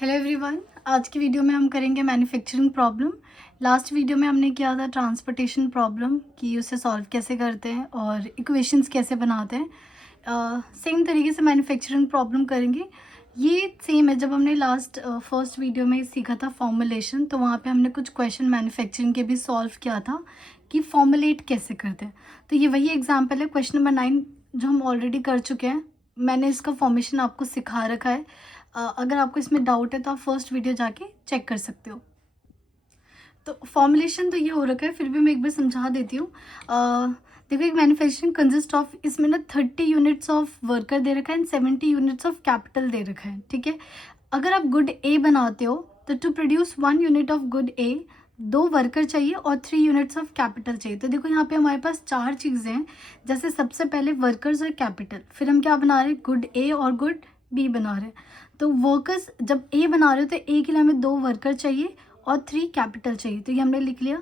Hello everyone, आज की video में हम करेंगे मैन्युफैक्चरिंग प्रॉब्लम। लास्ट वीडियो में हमने किया था ट्रांसपोर्टेशन प्रॉब्लम कि उसे सॉल्व कैसे करते हैं और इक्वेशंस कैसे बनाते हैं। सेम तरीके से मैन्युफैक्चरिंग प्रॉब्लम करेंगे। ये सेम है जब हमने लास्ट फर्स्ट वीडियो में सीखा था फॉर्मुलेशन, तो वहाँ पे हमने कुछ क्वेश्चन मैन्युफैक्चरिंग के भी सॉल्व किया था कि फॉर्मुलेट कैसे करते हैं। तो ये वही एग्जाम्पल है, क्वेश्चन नंबर 9 जो हम ऑलरेडी कर चुके हैं। मैंने इसका फॉर्मेशन आपको सिखा रखा है। अगर आपको इसमें डाउट है तो आप फर्स्ट वीडियो जाके चेक कर सकते हो। तो फॉर्मुलेशन तो ये हो रखा है, फिर भी मैं एक बार समझा देती हूँ। देखो, एक मैन्युफैक्चरिंग कंसिस्ट ऑफ, इसमें ना 30 यूनिट्स ऑफ वर्कर दे रखा है एंड 70 यूनिट्स ऑफ कैपिटल दे रखा है। ठीक है, अगर आप गुड ए बनाते हो तो to produce 1 unit of good A 2 worker चाहिए और 3 यूनिट्स ऑफ कैपिटल चाहिए। तो देखो यहाँ पे हमारे पास 4 चीज़ें हैं। जैसे सबसे पहले वर्कर्स और कैपिटल, फिर हम क्या बना रहे हैं, गुड ए और गुड बी बना रहे हैं। तो वर्कर्स जब ए बना रहे हो तो ए के लिए हमें 2 वर्कर चाहिए और 3 कैपिटल चाहिए। तो ये हमने लिख लिया।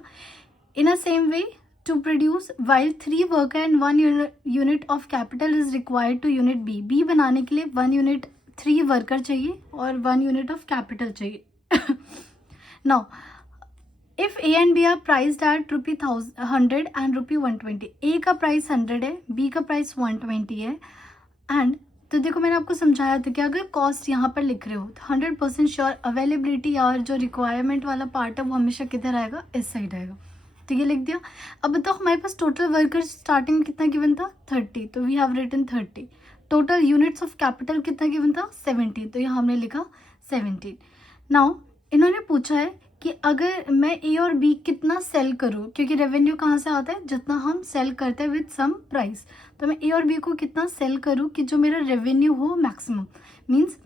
In a same way to produce while 3 worker and 1 unit of capital is required to unit B. B बनाने के लिए 1 यूनिट 3 वर्कर चाहिए और 1 यूनिट ऑफ कैपिटल चाहिए। Now if A and B are priced at ₹100 and ₹120, A का price 100 है, B का price 120 है। एंड तो देखो, मैंने आपको समझाया था कि अगर कॉस्ट यहाँ पर लिख रहे हो तो 100% श्योर अवेलेबिलिटी और जो रिक्वायरमेंट वाला पार्ट है वो हमेशा किधर आएगा, इस साइड आएगा। तो ये लिख दिया। अब बताओ, हमारे पास टोटल वर्कर्स स्टार्टिंग में कितना गिवन था, 30, तो we have written 30। Total units of capital कितना गिवन था, 17, तो यहाँ हमने लिखा 17। नाउ इन्होंने पूछा है कि अगर मैं ए और बी कितना सेल करूं, क्योंकि रेवेन्यू कहाँ से आता है, जितना हम सेल करते हैं विद सम प्राइस। तो मैं ए और बी को कितना सेल करूं कि जो मेरा रेवेन्यू हो मैक्सिमम। मींस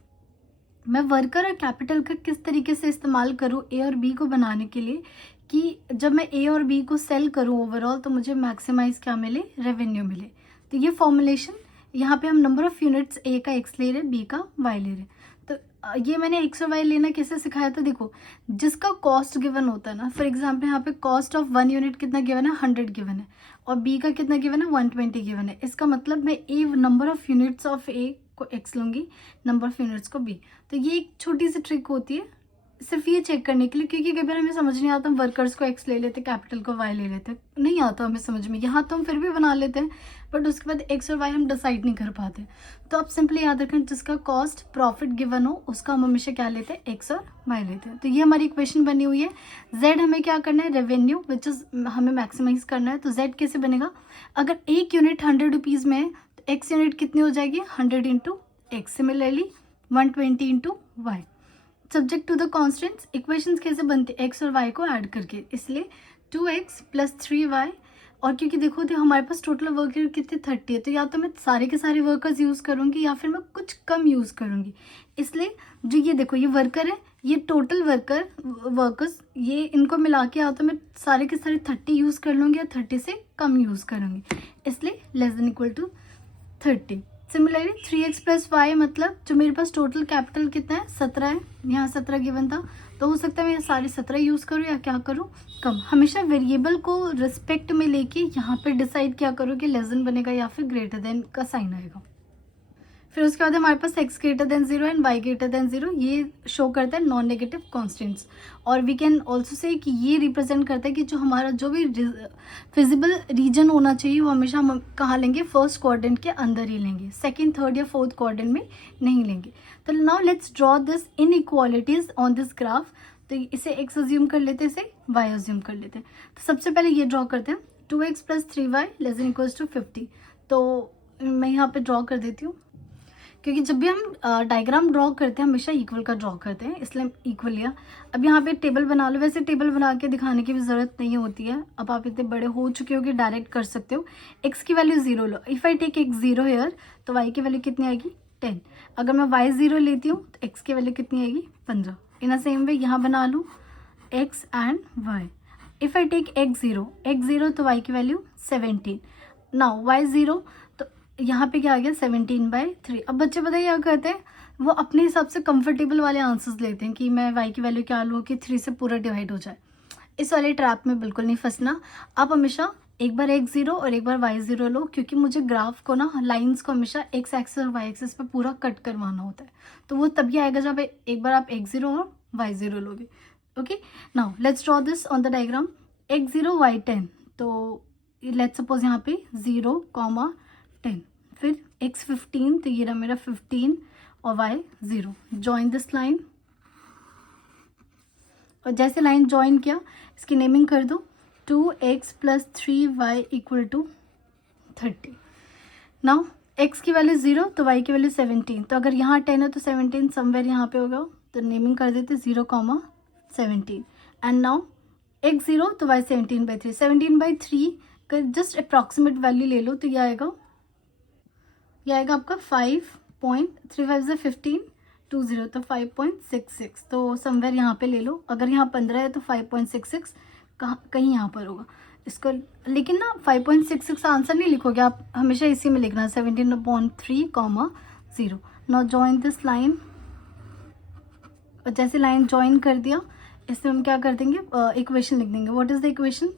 मैं वर्कर और कैपिटल का किस तरीके से इस्तेमाल करूं ए और बी को बनाने के लिए कि जब मैं ए और बी को सेल करूं ओवरऑल तो मुझे मैक्सिमाइज क्या मिले, रेवेन्यू मिले। तो ये फॉर्मुलेशन, यहाँ पे हम नंबर ऑफ यूनिट्स ए का एक्स ले रहे, बी का वाई ले रहे। तो ये मैंने एक्स और वाई लेना कैसे सिखाया था। देखो, जिसका कॉस्ट गिवन होता है ना, फॉर एग्जांपल यहाँ पे कॉस्ट ऑफ 1 यूनिट कितना गिवन है, 100 गिवन है, और बी का कितना गिवन है, 120 गिवन है। इसका मतलब मैं ए नंबर ऑफ यूनिट्स ऑफ ए को एक्स लूंगी, नंबर ऑफ यूनिट्स को बी। तो ये एक छोटी सी ट्रिक होती है सिर्फ ये चेक करने के लिए, क्योंकि कई बार हमें समझ नहीं आता, हम वर्कर्स को एक्स ले लेते, कैपिटल को वाई ले लेते, नहीं आता हमें समझ में। यहाँ तो हम फिर भी बना लेते हैं, बट उसके बाद एक्स और वाई हम डिसाइड नहीं कर पाते। तो आप सिंपली याद रखें, जिसका कॉस्ट प्रॉफिट गिवन हो उसका हम हमेशा क्या लेते हैं, एक्स और वाई लेते हैं। तो ये हमारी इक्वेशन बनी हुई है। जेड हमें क्या करना है, रेवेन्यू विच इज हमें मैक्सिमाइज करना है। तो जेड कैसे बनेगा, अगर एक यूनिट 100 रुपीज़ में है तो एक्स यूनिट कितनी हो जाएगी, 100 into x. Similarly 120 into y. Subject to the constants, equations कैसे बनते हैं, एक्स और वाई को ऐड करके, इसलिए 2x + 3y। और क्योंकि देखो हमारे पास टोटल वर्कर कितने 30 है, तो या तो मैं सारे के सारे वर्कर्स यूज़ करूँगी या फिर मैं कुछ कम यूज़ करूँगी। इसलिए जो ये देखो, ये वर्कर है, ये टोटल वर्कर्स ये इनको मिला के या तो मैं सारे के सारे 30 यूज़ कर लूँगी या 30 से कम यूज़ करूँगी, इसलिए << 30। सिमिलरली 3x + y, मतलब जो मेरे पास टोटल कैपिटल कितना है, 17 है, यहाँ 17 गिवन था, तो हो सकता है मैं सारे 17 यूज़ करूँ या क्या करूँ, कम। हमेशा वेरिएबल को रिस्पेक्ट में लेके यहाँ पे डिसाइड क्या करूँ कि लेसन बनेगा या फिर ग्रेटर देन का साइन आएगा। फिर उसके बाद हमारे पास x greater than 0 and y greater than 0, ये शो करता है नॉन नेगेटिव कॉन्स्टेंट्स। और वी कैन ऑल्सो से कि ये रिप्रेजेंट करता है कि जो हमारा जो भी फिजिबल रीजन होना चाहिए वो हमेशा हम कहाँ लेंगे, फर्स्ट क्वाड्रेंट के अंदर ही लेंगे, सेकंड, थर्ड या फोर्थ क्वाड्रेंट में नहीं लेंगे। तो now let's draw this inequalities on this graph. तो इसे x अज्यूम कर लेते हैं, इसे y अज्यूम कर लेते हैं। तो सबसे पहले ये ड्रॉ करते हैं, 2x + 3y ≤ 50। तो मैं यहाँ पे ड्रॉ कर देती हूँ, क्योंकि जब भी हम डायग्राम ड्रॉ करते हैं हमेशा इक्वल का ड्रॉ करते हैं, इसलिए इक्वल लिया। अब यहाँ पे टेबल बना लो, वैसे टेबल बना के दिखाने की भी ज़रूरत नहीं होती है, अब आप इतने बड़े हो चुके हो कि डायरेक्ट कर सकते हो। x की वैल्यू 0 लो, if I take x 0 here तो y की वैल्यू कितनी आएगी, 10। अगर मैं y 0 लेती हूँ तो x की वैल्यू कितनी आएगी, 15। इन अ सेम वे यहाँ बना लूँ x and y। If I take x 0 तो y की वैल्यू 17। नाउ y 0, यहाँ पे क्या आ गया, 17/3। अब बच्चे बताइए क्या करते हैं, वो अपने हिसाब से कंफर्टेबल वाले आंसर्स लेते हैं कि मैं y की वैल्यू क्या लूँ कि 3 से पूरा डिवाइड हो जाए। इस वाले ट्रैप में बिल्कुल नहीं फंसना। आप हमेशा एक बार x0 और एक बार y0 लो, क्योंकि मुझे ग्राफ को ना, लाइंस को हमेशा x एक्सिस और y एक्सिस पे पूरा कट करवाना होता है, तो वो तभी आएगा जब एक बार आप x0 और y0 लोगे। Okay, now let's draw this on the diagram. x0 y10, तो लेट्स सपोज यहाँ पे 0,10, फिर x15, तो ये रहा मेरा 15 और y0। जॉइन दिस लाइन, और जैसे लाइन ज्वाइन किया इसकी नेमिंग कर दो 2x + 3y = 30। नाउ x की वैल्यू 0 तो y की वैल्यू 17, तो अगर यहाँ 10 है तो 17 समवेयर यहाँ पे होगा, तो नेमिंग कर देते 0,17। एंड नाउ x0 तो y 17/3, 17/3 का जस्ट अप्रॉक्सीमेट वैल्यू ले लो, तो ये आएगा आपका 5.35 15 20, तो 5.66, तो समवेयर यहाँ पे ले लो। अगर यहाँ 15 है तो 5.66 कहीं यहाँ पर होगा इसको, लेकिन ना 5.66 आंसर नहीं लिखोगे आप, हमेशा इसी में लिखना 17/3, 0। नाउ जॉइन दिस लाइन, और जैसे लाइन जॉइन कर दिया इसमें हम क्या कर देंगे, इक्वेशन लिख देंगे। What is the equation,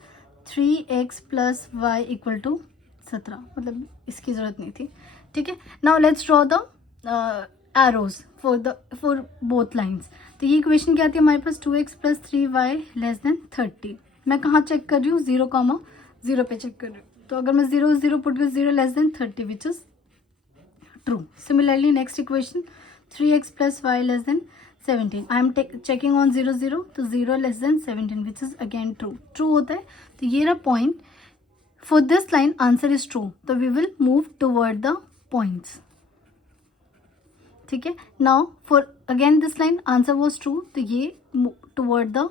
3x + y = 17, मतलब इसकी ज़रूरत नहीं थी, ठीक है। Now let's draw the arrows for both lines. तो ये इक्वेशन क्या आती है हमारे पास, 2x + 3y < 30। मैं कहाँ चेक कर रही हूँ, 0,0 पे चेक कर रही हूँ, तो अगर मैं 0 0 पुट कर 0 < 30 विच is true. Similarly next equation 3x + y < 17, I am checking on 0 0, तो 0 < 17 विच इज अगेन ट्रू होता है। तो ये रहा point, for this line answer is true, तो we will move toward the points, ठीक है। Now for again this line answer was true, तो ये टुवर्ड द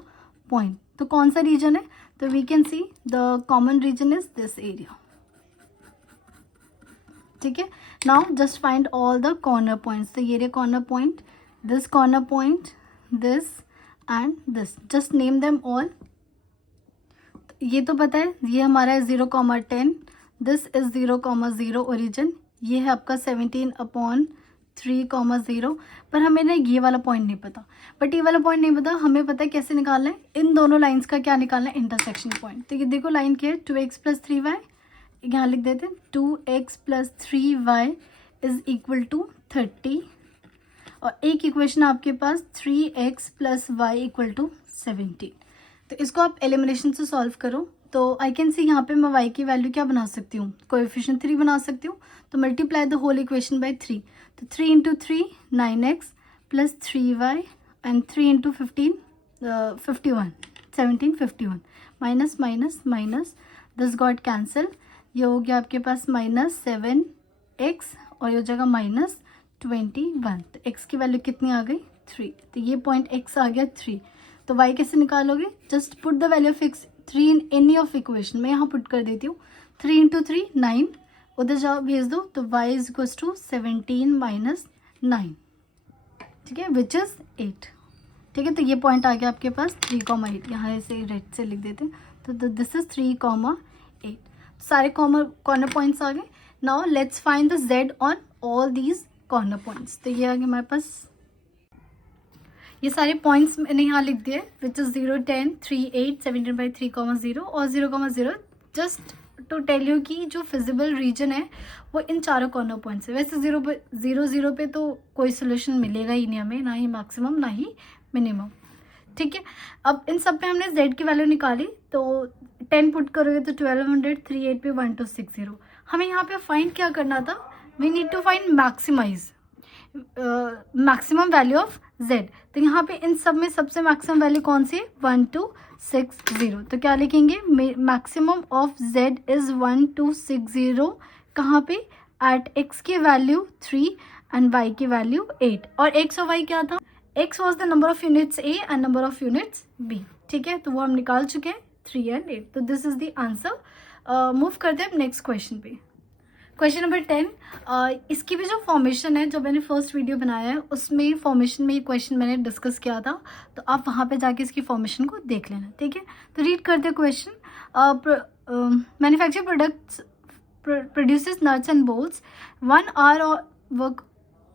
पॉइंट, तो कौन सा रीजन है, तो we can see the common region is this area, ठीक है। Now just find all the corner points, तो ये रहे corner point, this corner point, this and this, just name them all. ये तो पता है, ये हमारा है 0,10, दिस इज 0,0 ओरिजिन, ये है आपका 17/3,0, पर हमें ना ये वाला पॉइंट नहीं पता, बट ये वाला पॉइंट नहीं पता, हमें पता है कैसे निकालना है, इन दोनों लाइंस का क्या निकालना है, इंटरसेक्शन पॉइंट। तो ये देखो लाइन क्या है, 2x + 3y, यहाँ लिख देते हैं 2x + 3y = 30, और एक इक्वेशन आपके पास 3x + y = 17। तो इसको आप एलिमिनेशन से सॉल्व करो, तो आई कैन सी यहाँ पे मैं y की वैल्यू क्या बना सकती हूँ, कोएफिशिएंट 3 बना सकती हूँ, तो multiply the whole equation by 3, तो 3 × 3 9x + 3y and 3 × 15 51 17 51, minus minus minus, this got cancel, ये हो गया आपके पास -7x और ये हो जाएगा -21, तो x की वैल्यू कितनी आ गई 3, तो ये पॉइंट x आ गया 3। तो y कैसे निकालोगे, just put the value of x 3 in any of equation, मैं यहाँ पुट कर देती हूँ 3 × 3 9, उधर जाओ भेज दो, तो y = 17 - 9, ठीक है, विच इज 8, ठीक है। तो ये पॉइंट आ गया आपके पास 3,8, यहाँ ऐसे रेड से लिख देते हैं, तो दिस इज 3,8, सारे कॉर्नर पॉइंट्स आ गए। Now let's find the z on all these corner points, तो ये आ गया हमारे पास, ये सारे पॉइंट्स मैंने यहाँ लिख दिए, विच इज 0 10 3 8 17/3,0 और 0,0, जस्ट टू टेल यू कि जो फिजिबल रीजन है वो इन चारों कॉर्नर पॉइंट्स है। वैसे 0 पे तो कोई सोल्यूशन मिलेगा ही नहीं हमें, ना ही मैक्सिमम ना ही मिनिमम, ठीक है। अब इन सब पे हमने z की वैल्यू निकाली, तो 10 पुट करोगे तो 1200, 3 8 पे 1260, हमें यहाँ पे फाइंड क्या करना था, we need to find maximum value of z, तो यहाँ पे इन सब में सबसे मैक्सिमम वैल्यू कौन सी है, 1260, तो क्या लिखेंगे, मैक्सिमम ऑफ z इज 1260, कहाँ पे, एट x की वैल्यू 3 एंड y की वैल्यू 8, और x और y क्या था, x was the number of units a and number of units b, ठीक है, तो वो हम निकाल चुके हैं 3 एंड 8, तो this is the answer. Move करते हैं नेक्स्ट क्वेश्चन पे। क्वेश्चन नंबर 10, इसकी भी जो फॉर्मेशन है, जो मैंने फर्स्ट वीडियो बनाया है उसमें फॉर्मेशन में ये क्वेश्चन मैंने डिस्कस किया था, तो आप वहाँ पे जाके इसकी फॉर्मेशन को देख लेना, ठीक है। तो रीड करते हैं question, manufacture products produces nuts and bolts, 1 hour work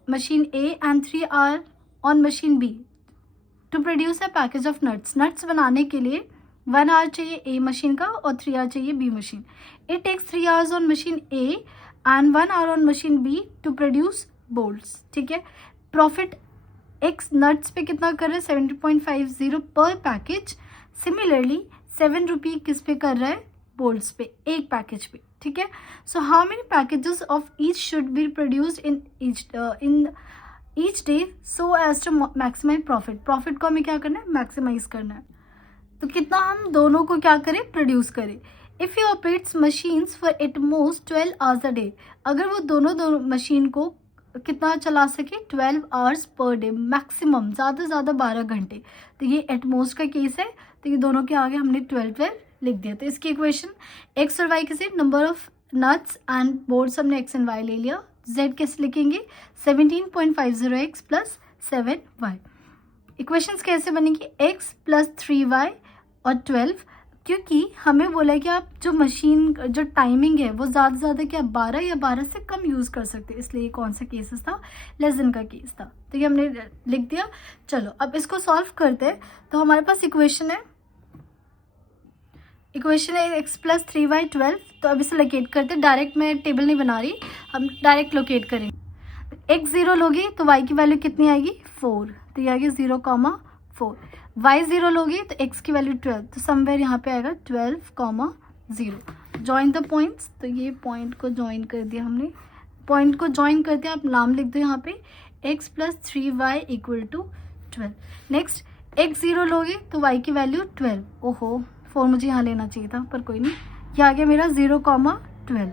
machine A and 3 hour on machine B to produce a package of nuts। nuts बनाने के लिए 1 आवर चाहिए ए मशीन का और 3 आवर चाहिए B machine. It takes 3 hours on machine A and 1 hour on machine B to produce bolts. ठीक है. Profit x nuts पे कितना कर रहा है 70.50 पर पैकेज. सिमिलरली 7 रुपी किस पे कर रहा है बोल्ट्स पे, एक पैकेज पे. ठीक है. So how many packages of each should be produced in each day so as to maximize profit. Profit को हमें क्या करना है, मैक्सिमाइज करना है. तो कितना हम दोनों को क्या करें, प्रोड्यूस करें. If you operates machines for at most 12 hours a day, अगर वो दोनों मशीन को कितना चला सके 12 आवर्स पर डे, मैक्सिमम ज़्यादा से ज़्यादा 12 घंटे. तो ये एट मोस्ट का केस है. तो ये दोनों के आगे हमने 12 लिख दिया. तो इसकी इक्वेशन एक्स और वाई कैसे, number of nuts and boards हमने एक्स एंड वाई ले लिया. जेड कैसे लिखेंगे 17.50x प्लस 7y. इक्वेशंस कैसे बनेंगी, x प्लस 3y और 12, क्योंकि हमें बोला है कि आप जो मशीन जो टाइमिंग है वो ज़्यादा से ज़्यादा क्या 12 या 12 से कम यूज़ कर सकते हैं. इसलिए कौन सा केसेस था, लेस देन का केस था. तो ये हमने लिख दिया. चलो अब इसको सॉल्व करते हैं. तो हमारे पास इक्वेशन है x प्लस 3y 12. तो अब इसे लोकेट करते हैं. डायरेक्ट मैं टेबल नहीं बना रही, हम डायरेक्ट लोकेट करेंगे. x 0 लोगे तो y की वैल्यू कितनी आएगी 4. तो ये आएगी 0,4. y 0 लोगे तो x की वैल्यू 12. तो समवेयर यहाँ पे आएगा 12,0. Join the points. तो ये पॉइंट को जॉइन कर दिया हमने. पॉइंट को जॉइन करते हैं, आप नाम लिख दो यहाँ पे x plus 3y equal to 12. Next x 0 लोगे तो y की वैल्यू 12. ओहो 4 मुझे यहाँ लेना चाहिए था, पर कोई नहीं. ये आ गया मेरा 0,12.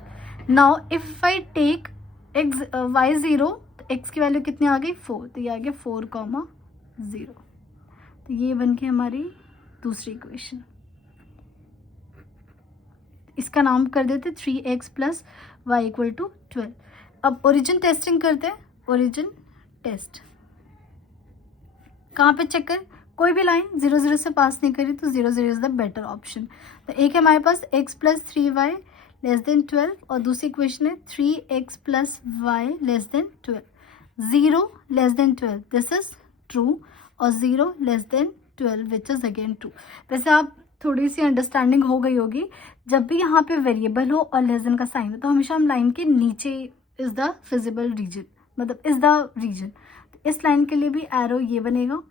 Now if I take x y 0 तो x की वैल्यू कितनी आ गई 4. तो ये आ गया 4,0. तो ये बन के हमारी दूसरी इक्वेशन. इसका नाम कर देते 3x plus y equal to 12. अब ओरिजिन टेस्टिंग करते हैं. ओरिजिन टेस्ट कहाँ पे चेक कर, कोई भी लाइन 0 0 से पास नहीं करी तो 0 0 इज द बेटर ऑप्शन. तो एक है हमारे पास x plus 3y less than 12 और दूसरी इक्वेशन है 3x plus y less than 12. 0 less than 12 this is true और 0 less than 12 which is again true. वैसे आप थोड़ी सी अंडरस्टैंडिंग हो गई होगी, जब भी यहाँ पे वेरिएबल हो और लेस देन का साइन हो तो हमेशा हम लाइन के नीचे इज़ द फिजिबल रीजन, मतलब इज़ द रीजन. तो इस लाइन के लिए भी एरो ये बनेगा,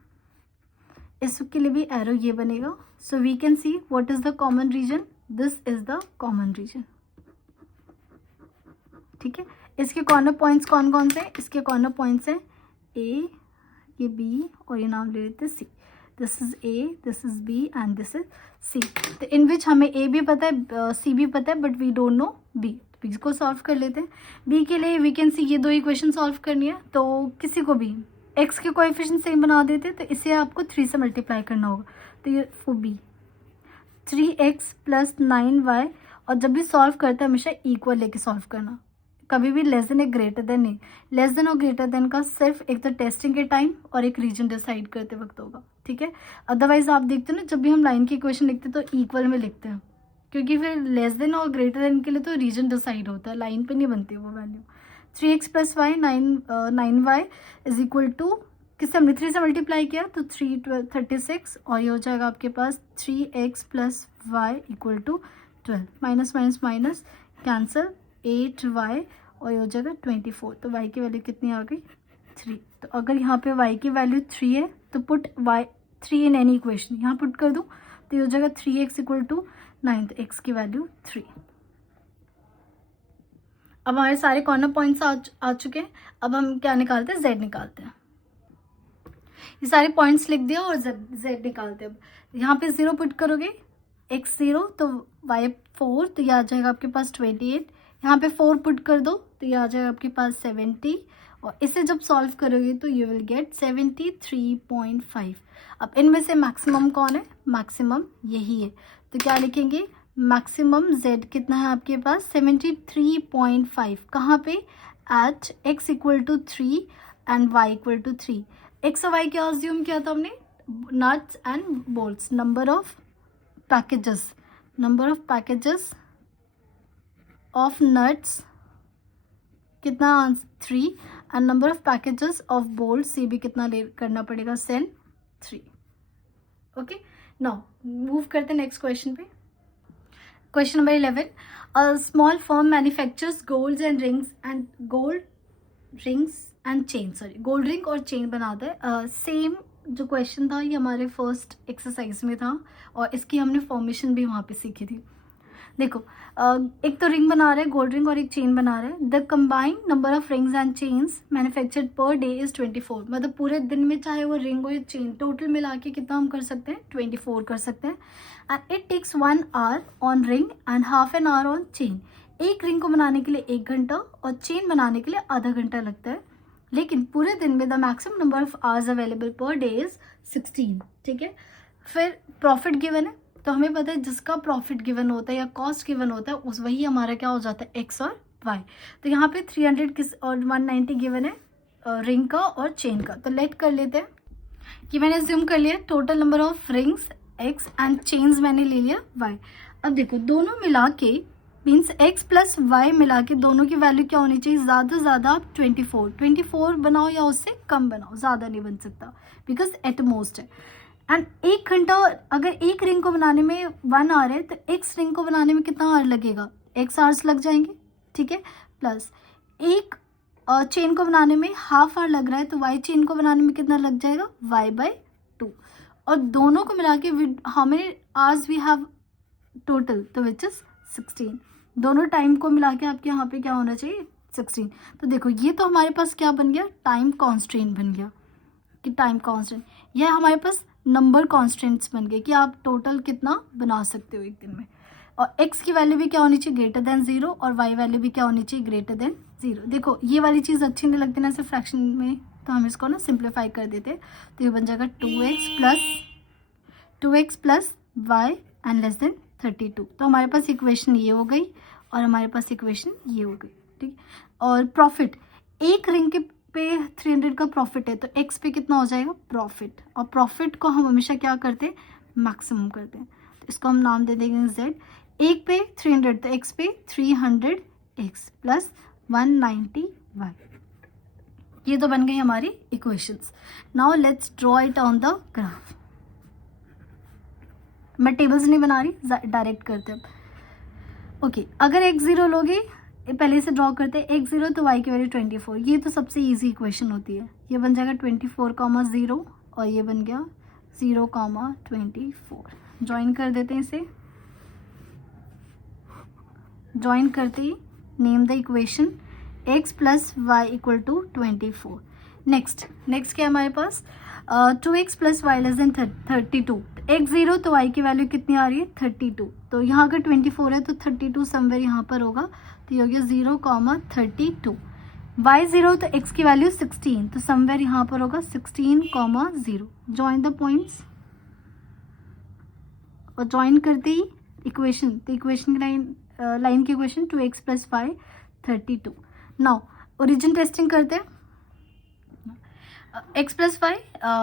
इसके लिए भी एरो ये बनेगा. So we can see what is the common region, this is the common region. ठीक है. इसके कॉर्नर पॉइंट्स कौन कौन से हैं, इसके कॉर्नर पॉइंट्स हैं ए, ये बी और ये नाम ले लेते हैं C. This is A, this is B and this is C. तो इन विच हमें ए भी पता है सी भी पता है but we don't know B. B को सॉल्व कर लेते हैं. बी के लिए वी कैन सी ये दो इक्वेशन सॉल्व करनी है. तो किसी को भी एक्स के कोएफिशिएंट सेम बना देते हैं. तो इसे आपको 3 से मल्टीप्लाई करना होगा. तो ये for B 3x plus 9y. और जब भी सॉल्व करते हैं हमेशा इक्वल लेके सॉल्व करना, कभी भी लेस देन या ग्रेटर देन नहीं. लेस देन और ग्रेटर देन का सिर्फ एक तो टेस्टिंग के टाइम और एक रीजन डिसाइड करते वक्त होगा. ठीक है. अदरवाइज आप देखते हो ना, जब भी हम लाइन की इक्वेशन लिखते हैं तो इक्वल में लिखते हैं, क्योंकि फिर लेस देन और ग्रेटर देन के लिए तो रीजन डिसाइड होता है, लाइन पे नहीं बनती वो वैल्यू. 3x plus y 9y is equal to किससे हमने 3 से मल्टीप्लाई किया तो 3 12 36 और ये हो जाएगा आपके पास 3x plus y equal to 12. Minus minus minus cancel 8y और ये हो जाएगा 24. तो y की वैल्यू कितनी आ गई 3. तो अगर यहाँ पे y की वैल्यू 3 है तो put y 3 in any equation, यहाँ पुट कर दूँ तो ये हो जाएगा 3x इक्वल टू 9. तो x की वैल्यू 3. अब हमारे सारे कॉर्नर पॉइंट्स आ चुके हैं. अब हम क्या निकालते हैं, z निकालते हैं. ये सारे पॉइंट्स लिख दिया और z निकालते हैं. अब यहाँ पे 0 पुट करोगे x 0 तो y 4 तो ये आ जाएगा आपके पास 28. यहाँ पे 4 पुट कर दो तो ये आ जाएगा आपके पास 70 और इसे जब सॉल्व करोगे तो यू विल गेट 73.5. अब इनमें से मैक्सिमम कौन है, मैक्सिमम यही है. तो क्या लिखेंगे, मैक्सिमम z कितना है आपके पास 73.5. कहाँ पे, at x equal to 3 and y equal to 3. x और y क्या अज्यूम किया था हमने, nuts and bolts. Number of packages of nuts कितना 3 and number of packages of bolts ये भी कितना ले करना पड़ेगा सेल 3. ओके. नाउ मूव करते नेक्स्ट क्वेश्चन पे। Question number 11, a small firm manufactures gold and chain, sorry gold ring और चेन बनाता है। सेम जो क्वेश्चन था ये हमारे फर्स्ट एक्सरसाइज में था और इसकी हमने फॉर्मेशन भी वहाँ पे सीखी थी। देखो एक तो रिंग बना रहे हैं, गोल्ड रिंग, और एक चेन बना रहे हैं। The combined number of rings and chains manufactured per day is 24। मतलब पूरे दिन में चाहे वो रिंग हो या चेन, टोटल मिला के कितना हम कर सकते हैं, 24 कर सकते हैं। And it takes 1 hour on ring and half an hour on chain. एक रिंग को बनाने के लिए 1 घंटा और चेन बनाने के लिए आधा घंटा लगता है, लेकिन पूरे दिन में the maximum number of hours available per day is 16। ठीक है, फिर प्रॉफिट गिवन है, तो हमें पता है जिसका प्रॉफिट गिवन होता है या कॉस्ट गिवन होता है उस वही हमारा क्या हो जाता है, एक्स और वाई। तो यहाँ पे 300 किस और 190 गिवन है रिंग का और चेन का। तो लेट कर लेते हैं कि मैंने ज्यूम कर लिया total number of rings x and chains मैंने ले लिया वाई। अब देखो दोनों मिला के मीन्स एक्स प्लस वाई मिला के दोनों की वैल्यू क्या होनी चाहिए, ज़्यादा से ज़्यादा आप 24 बनाओ या उससे कम बनाओ, ज़्यादा नहीं बन सकता बिकॉज एट मोस्ट है। एंड 1 घंटा अगर एक रिंग को बनाने में 1 आवर है तो एक्स रिंग को बनाने में कितना आवर लगेगा, एक्स आवर्स लग जाएंगे। ठीक है, प्लस एक चेन को बनाने में हाफ आवर लग रहा है तो वाई चेन को बनाने में कितना लग जाएगा, y/2। और दोनों को मिला के how many hours we have total, तो विच इज 16। दोनों टाइम को मिला के आपके यहाँ पे क्या होना चाहिए, 16। तो देखो ये तो हमारे पास क्या बन गया, टाइम कॉन्स्टेंट बन गया कि टाइम कॉन्स्टेंट, यह हमारे पास नंबर कॉन्स्टेंट्स बन गए कि आप टोटल कितना बना सकते हो एक दिन में। और x की वैल्यू भी क्या होनी चाहिए, ग्रेटर देन 0, और y वैल्यू भी क्या होनी चाहिए, ग्रेटर देन 0। देखो ये वाली चीज़ अच्छी नहीं लगती ना ऐसे फ्रैक्शन में, तो हम इसको ना सिंप्लीफाई कर देते। तो ये बन जाएगा 2x plus y and less than 32। तो हमारे पास इक्वेशन ये हो गई और हमारे पास इक्वेशन ये हो गई। ठीक, और प्रॉफिट, एक रिंग के पे 300 का प्रॉफिट है तो x पे कितना हो जाएगा, प्रॉफिट। और प्रॉफिट को हम हमेशा क्या करते हैं, मैक्सिमम करते हैं, तो इसको हम नाम दे देंगे z। एक पे 300 तो x पे 300x प्लस 190y। ये तो बन गई हमारी equations. Now let's draw it on the graph. मैं टेबल्स नहीं बना रही, डायरेक्ट करते हैं। ओके, अगर x0 लोगे, पहले से ड्रॉ करते हैं, x0 तो y की वैल्यू 24। ये तो सबसे इजी इक्वेशन होती है। ये बन जाएगा 24,0 और ये बन गया 0,24। ज्वाइन कर देते हैं इसे। ज्वाइन करते ही name the equation x plus y equal to 24। Next क्या है हमारे पास, 2x plus y less than 32। x0 तो y की वैल्यू कितनी आ रही है, 32। तो यहाँ अगर 24 है तो 32 समवेयर यहाँ पर होगा, तो ये हो गया 0,32। y0 तो x की वैल्यू 16, तो समवेयर यहाँ पर होगा 16,0। जॉइन द पॉइंट्स और जॉइन करते ही इक्वेशन, तो इक्वेशन की लाइन की equation 2x plus y 32। Now origin testing करते हैं। x plus y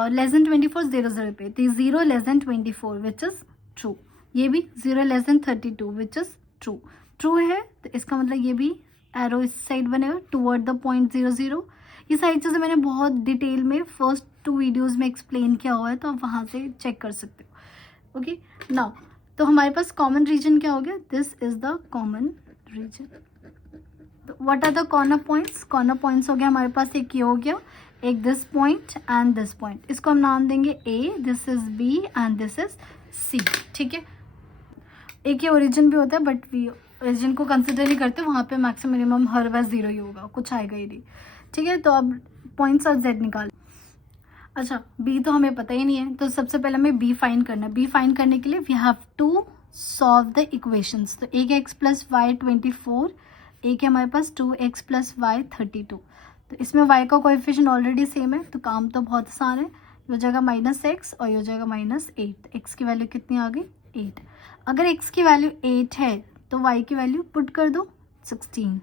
less than 24 0 पे, तो 0 less than 24 which is true. ये भी 0 less than 32 which is true. True है तो इसका मतलब ये भी एरो इस साइड बनेगा टुवर्ड द पॉइंट 0 0। ये सारी चीज़ें मैंने बहुत डिटेल में फर्स्ट 2 वीडियोज़ में एक्सप्लेन किया हुआ है, तो आप वहाँ से चेक कर सकते हो। ओके, नाउ तो हमारे पास कॉमन रीजन क्या हो गया, this is the common region. तो what are the corner points, corner points हो गया हमारे पास, एक ये हो गया, एक this point and this point. इसको हम नाम देंगे A, this is B and this is C। ठीक है, एक ये ओरिजिन भी होता है बट वी ओरिजिन को कंसिडर नहीं करते, वहाँ पे मैक्सिमम मिनिमम हर बार 0 ही होगा, कुछ आएगा ही नहीं। ठीक है, तो अब पॉइंट्स और Z निकाल। अच्छा, B तो हमें पता ही नहीं है, तो सबसे पहले हमें B फाइंड करना है। B फाइंड करने के लिए we have to solve the equations. तो एक x प्लस वाई 24, एक है हमारे पास 2x प्लस वाई 32। तो इसमें y का कोएफिशिएंट ऑलरेडी सेम है, तो काम तो बहुत आसान है। ये हो जाएगा -x और ये हो जाएगा -8। x की वैल्यू कितनी आ गई, 8। अगर x की वैल्यू 8 है तो y की वैल्यू पुट कर दो 16।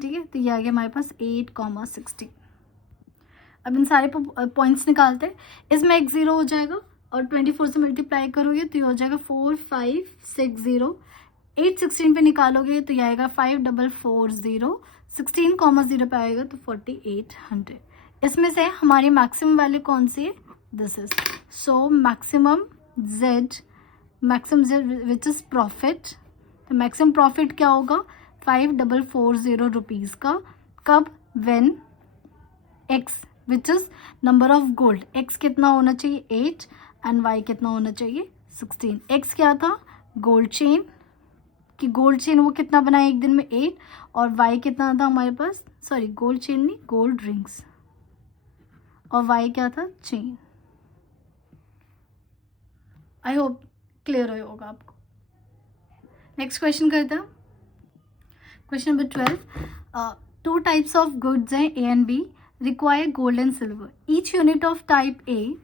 ठीक है, तो ये आ गया हमारे पास 8,16। अब इन सारे पॉइंट्स निकालते हैं। इसमें x0 हो जाएगा और 24 से मल्टीप्लाई करोगे तो ये हो जाएगा 4560। 8 16 पे निकालोगे तो ये आएगा 5440। 16,0 पे आएगा तो 4800। इसमें से हमारी मैक्सिमम वैल्यू कौन सी है, this is. So maximum Z maximum Z which is profit, तो मैक्सिमम प्रॉफिट क्या होगा 5440 रुपीज़ का, कब, when x which is number of gold, x कितना होना चाहिए 8 एंड वाई कितना होना चाहिए 16। एक्स क्या था गोल्ड चेन, कि गोल्ड चेन वो कितना बनाए एक दिन में 8, और वाई कितना था हमारे पास, सॉरी गोल्ड चेन नहीं गोल्ड रिंग्स, और वाई क्या था चेन। आई होप क्लियर होगा आपको। नेक्स्ट क्वेश्चन करते हैं, question number 12। Two types of goods हैं A and B, require gold and silver, each unit of type A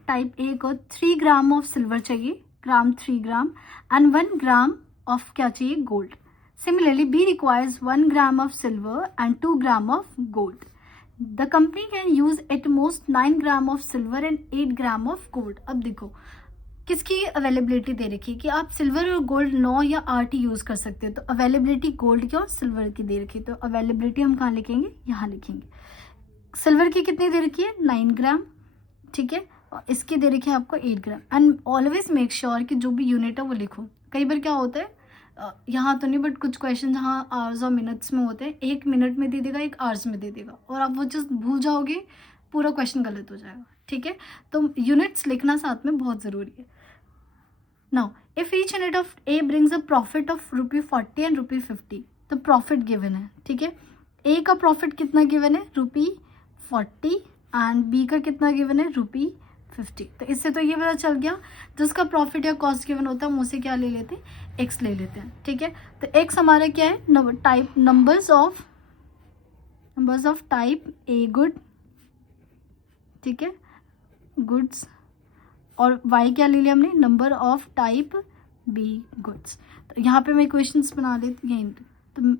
को 3 ग्राम ऑफ सिल्वर चाहिए, ग्राम 3 ग्राम, एंड 1 ग्राम ऑफ क्या चाहिए gold. Similarly B requires 1 gram of silver and 2 gram of gold. The company can use at most 9 gram of silver and 8 gram of gold. अब देखो किसकी availability दे रखी है कि आप सिल्वर और गोल्ड 9 या 8 ही यूज़ कर सकते हो, तो अवेलेबिलिटी गोल्ड की और सिल्वर की दे रखी है, तो अवेलेबिलिटी हम कहाँ लिखेंगे, यहाँ लिखेंगे। सिल्वर की कितनी दे रखी है 9 ग्राम, ठीक है, और इसकी दे रखी है आपको 8 ग्राम। एंड ऑलवेज मेक श्योर कि जो भी यूनिट है वो लिखो। कई बार क्या होता है यहाँ तो नहीं बट कुछ क्वेश्चन जहाँ आवर्स और मिनट्स में होते हैं, 1 मिनट में दे देगा 1 आवर्स में दे देगा, और आप वो चीज़ भूल जाओगे पूरा क्वेश्चन गलत हो जाएगा, ठीक है। तो यूनिट्स लिखना साथ में बहुत ज़रूरी है। Now if each unit of A brings a profit of ₹40 and ₹50, तो प्रॉफिट गिवन है, ठीक है। ए का प्रॉफिट कितना गिवन है ₹40 एंड बी का कितना गिवन है ₹50। तो इससे तो ये पता चल गया जिसका प्रॉफिट या कॉस्ट गिवन होता है हम उसे क्या ले लेते हैं एक्स ले लेते हैं, ठीक है। तो एक्स हमारा क्या है type numbers of type A good, ठीक है गुड्स, और y क्या ले लिया हमने number of type B goods. तो यहाँ पे मैं क्वेश्चंस बना लेती हूँ। तो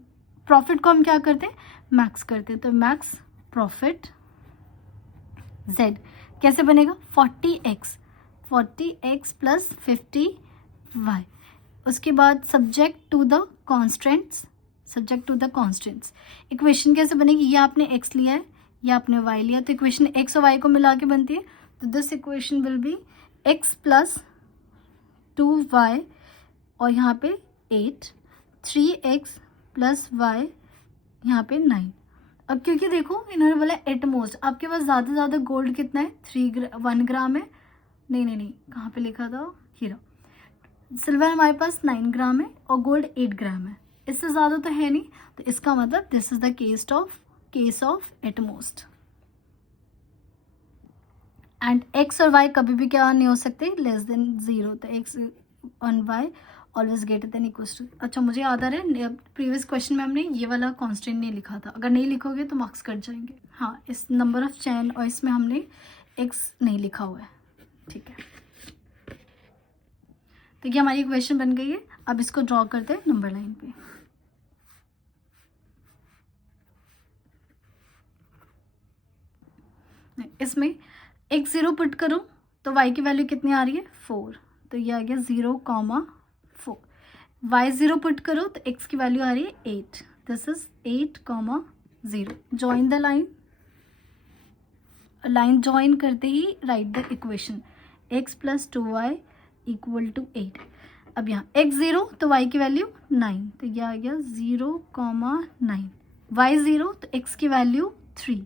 प्रॉफिट को हम क्या करते हैं मैक्स करते हैं, तो मैक्स प्रॉफिट z कैसे बनेगा 40x प्लस 50y। उसके बाद subject to the constants, equation कैसे बनेगी, ये आपने x लिया है या आपने y लिया, तो इक्वेशन x और y को मिला के बनती है, तो this equation will be x plus 2y और यहाँ पे 8, 3x प्लस y यहाँ पे 9। अब क्योंकि देखो इन्होंने बोला एट मोस्ट, आपके पास ज़्यादा से ज़्यादा गोल्ड कितना है 1 ग्राम है, नहीं कहाँ पे लिखा था हीरा, सिल्वर हमारे पास 9 ग्राम है और गोल्ड 8 ग्राम है, इससे ज़्यादा तो है नहीं, तो इसका मतलब this is the case of at most. And x और वाई कभी भी क्या नहीं हो सकते लेस देन 0, तो x and y always greater than equal to. अच्छा मुझे याद आ रहा है प्रीवियस क्वेश्चन में हमने ये वाला कांस्टेंट नहीं लिखा था, अगर नहीं लिखोगे तो मार्क्स कट जाएंगे। हाँ इस नंबर ऑफ चैन और इसमें हमने एक्स नहीं लिखा हुआ है, ठीक है। तो ये हमारी इक्वेशन बन गई है। अब इसको ड्रॉ करते हैं नंबर लाइन पे। इसमें x0 पुट करो तो y की वैल्यू कितनी आ रही है 4, तो ये आ गया 0,4। y0 पुट करो तो x की वैल्यू आ रही है 8, this is 8,0। Join the line join करते ही right the equation x plus 2y equal to 8। अब यहाँ x0 तो y की वैल्यू 9, तो ये आ गया 0,9। y0 तो x की वैल्यू 3,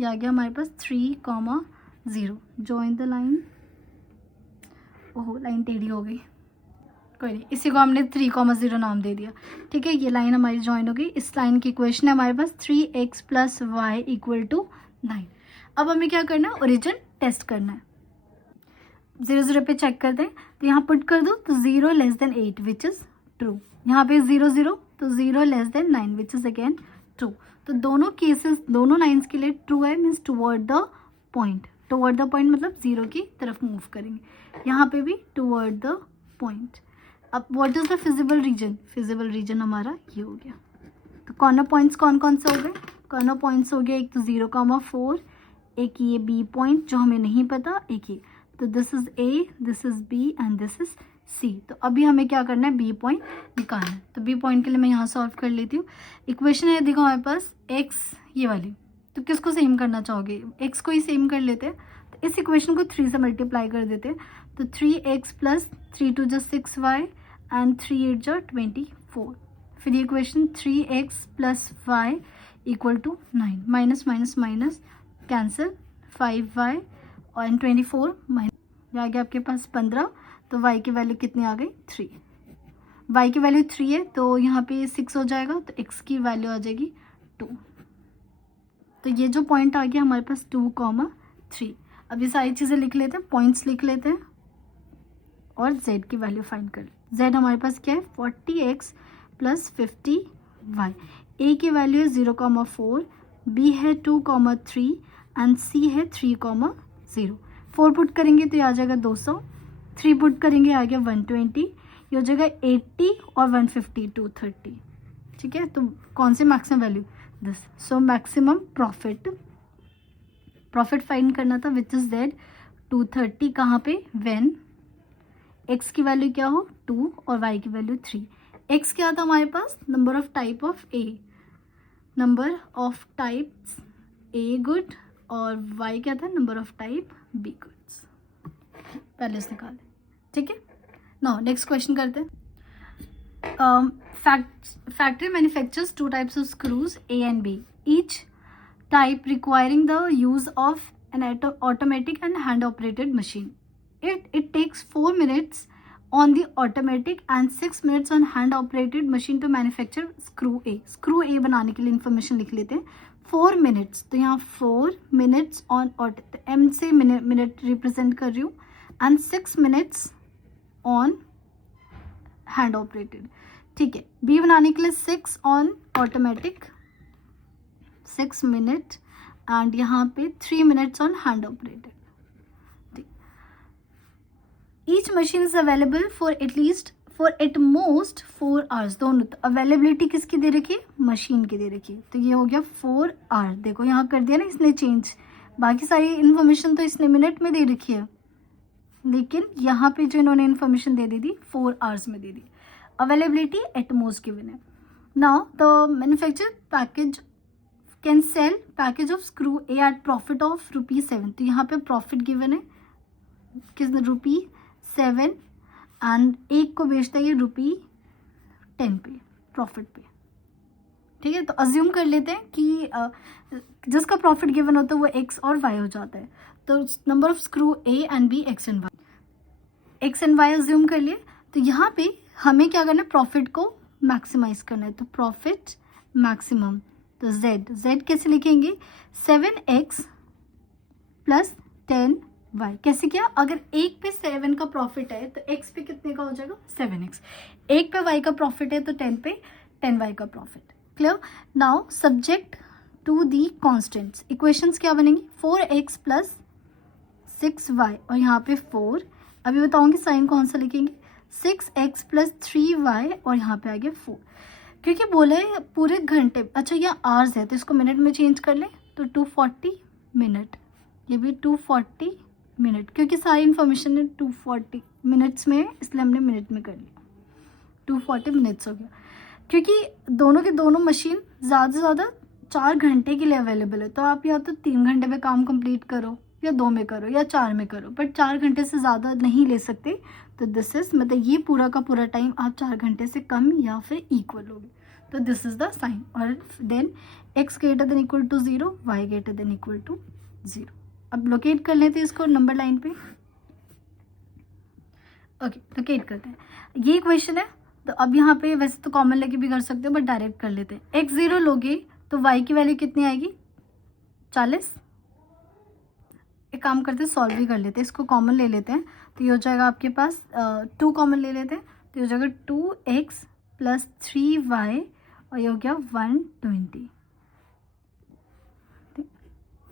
ये आ गया हमारे पास 3,0। जॉइन द लाइन, ओहो लाइन टेढ़ी हो गई, कोई नहीं, इसी को हमने 3,0 नाम दे दिया, ठीक है। ये लाइन हमारी जॉइन हो गई। इस लाइन की इक्वेशन है हमारे पास 3x plus y equal to 9। अब हमें क्या करना है ओरिजिन टेस्ट करना है। 0 पे चेक कर दें, तो यहाँ पुट कर दो तो 0 less then 8 which is true, यहाँ पे 0 तो 0 less then 9 which is again true. तो दोनों केसेस दोनों लाइन्स के लिए ट्रू है, मीन्स टुवर्ड द पॉइंट मतलब 0 की तरफ मूव करेंगे। यहाँ पे भी टुवर्ड द पॉइंट। अब what is the feasible region हमारा ये हो गया। तो कॉर्नर पॉइंट्स कौन कौन से हो गए, कॉर्नर पॉइंट्स हो गया एक तो 0,4, एक ये बी पॉइंट जो हमें नहीं पता, एक ये, तो this is A, this is B and this is C. तो अभी हमें क्या करना है बी पॉइंट निकालना है। तो बी पॉइंट के लिए मैं यहाँ सॉल्व कर लेती हूँ। इक्वेशन है देखो हमारे पास एक्स ये वाली, तो किसको सेम करना चाहोगे, एक्स को ही सेम कर लेते हैं। तो इस इक्वेशन को 3 से मल्टीप्लाई कर देते हैं, तो 3x प्लस 3 टू जो 6y एंड 3 8 जो 24। फिर ये equation 3x plus y equal to 9, minus minus minus cancel, 5y और 24 माइनस आ गया आपके पास 15, तो y की वैल्यू कितनी आ गई 3। y की वैल्यू 3 है तो यहाँ पे 6 हो जाएगा, तो x की वैल्यू आ जाएगी 2। तो ये जो पॉइंट आ गया हमारे पास 2,3। अब ये सारी चीज़ें लिख लेते हैं, पॉइंट्स लिख लेते हैं और z की वैल्यू फाइंड कर लें। z हमारे पास क्या है 40x प्लस 50y। a की वैल्यू है 0,4, b है 2,3 एंड c है 3,0। 4 पुट करेंगे तो ये आ जाएगा 200, 3 पुट करेंगे आ गया 120, ये हो जाएगा 80 और 150 230। ठीक है, तो कौन सी maximum value this. So maximum profit find करना था विच इज z 230 कहाँ पे, व्हेन x की वैल्यू क्या हो 2 और y की वैल्यू 3। x क्या था हमारे पास, number of type of a, number of types a good, और y क्या था number of type b goods. पहले से निकाले, ठीक है। नाउ नेक्स्ट क्वेश्चन करते हैं। Factory manufactures 2 types of screws A and B, each type requiring the use of an automatic and hand operated machine. It takes 4 minutes on the automatic and 6 minutes on hand operated machine to manufacture screw A. Screw A बनाने के लिए information लिख लेते हैं 4 minutes, तो यहाँ 4 minutes on M से minute represent कर रही हूँ and 6 minutes on hand operated. ठीक है, बी बनाने के लिए 6 ऑन ऑटोमेटिक 6 मिनट एंड यहाँ पे 3 minutes on hand operated. Each machine is available for at most 4 hours. दोनों अवेलेबिलिटी किसकी दे रखी है, मशीन की दे रखी है, तो ये हो गया 4 आवर। देखो यहाँ कर दिया ना इसने चेंज, बाकी सारी इन्फॉर्मेशन तो इसने मिनट में दे रखी है, लेकिन यहाँ पे जो इन्होंने इन्फॉर्मेशन दे दी थी 4 आवर्स में दे दी। अवेलेबिलिटी एट मोस्ट गिवन है। Now the manufacture package can sell package of screw A at profit of ₹7। तो यहाँ पे प्रॉफिट गिवन है किस ₹7 एंड एक को बेचता है ये ₹10 पे, प्रॉफिट पे। ठीक है, तो अज्यूम कर लेते हैं कि जिसका प्रॉफिट गिवन होता है वो x और y हो जाता है। तो number of screw A and B x and y assume कर लिए। तो यहाँ पे हमें क्या करना है, प्रॉफिट को मैक्सिमाइज करना है, तो प्रॉफिट मैक्सिमम, तो z कैसे लिखेंगे 7x प्लस 10y। कैसे किया, अगर एक पे 7 का प्रॉफिट है तो x पे कितने का हो जाएगा 7x, एक पे y का प्रॉफिट है तो 10 पे 10y का profit. Clear. Now subject to the constants, equations क्या बनेंगी 4x प्लस 6y और यहाँ पे 4। अभी बताऊंगी साइन कौन सा लिखेंगे, 6x प्लस 3y और यहाँ पे आ गया 4, क्योंकि बोले पूरे घंटे। अच्छा ये आवर्स है तो इसको मिनट में चेंज कर लें, तो 240 मिनट, ये भी 240 मिनट, क्योंकि सारी इन्फॉर्मेशन है 240 मिनट्स में, इसलिए हमने मिनट में कर लिया, 240 मिनट्स हो गया। क्योंकि दोनों के दोनों मशीन ज़्यादा से ज़्यादा 4 घंटे के लिए अवेलेबल है, तो आप या तो 3 घंटे में काम कंप्लीट करो या 2 में करो या 4 में करो, बट 4 घंटे से ज़्यादा नहीं ले सकते। तो दिस इज मतलब ये पूरा का पूरा टाइम आप 4 घंटे से कम या फिर इक्वल लोगे, तो दिस इज द साइन। और then x greater than equal to 0, y greater than equal to 0। अब लोकेट कर लेते हैं इसको नंबर लाइन पे। ओके, लोकेट करते हैं, ये क्वेश्चन है। तो अब यहाँ पे वैसे तो कॉमन लेके भी कर सकते हो, बट डायरेक्ट कर लेते हैं। x0 लोगे तो y की वैल्यू कितनी आएगी 40। एक काम करते हैं, सॉल्व भी कर लेते हैं, इसको कॉमन ले लेते हैं, तो ये हो जाएगा आपके पास 2 कॉमन ले लेते हैं, तो ये हो जाएगा 2x प्लस 3y और ये हो गया 120।